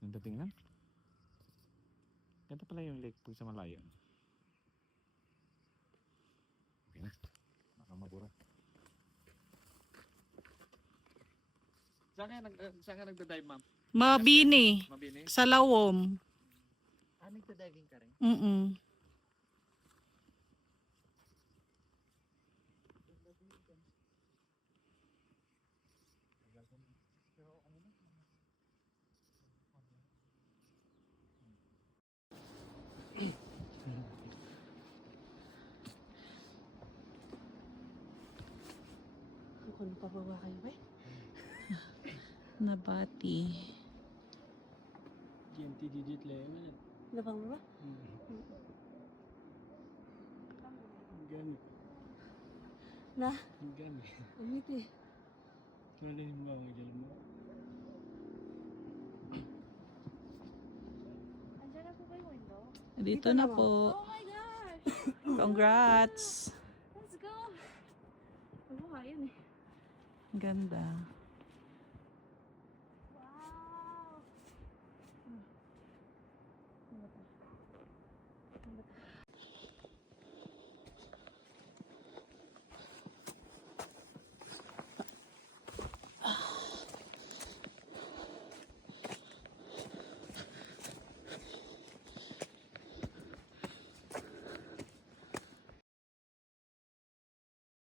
Ganda tingnan. Ganda pala yung lake po sa malayo. Okay na. Baka mabura. Saan ka nagda-dive, ma'am? Mabini. Mabini? Sa Lawom. Nagda-diving ka rin? Mm. Kung pababa kayo ba? Nabati. GMT digit level. Labang ba? Gani. Na? Gani. Umit eh. Tuloy mo ang gel mo. Andiyan na po ba yung window? Dito na po. Oh my gosh! Congrats. Let's go! Ano nga yun eh? Ganda.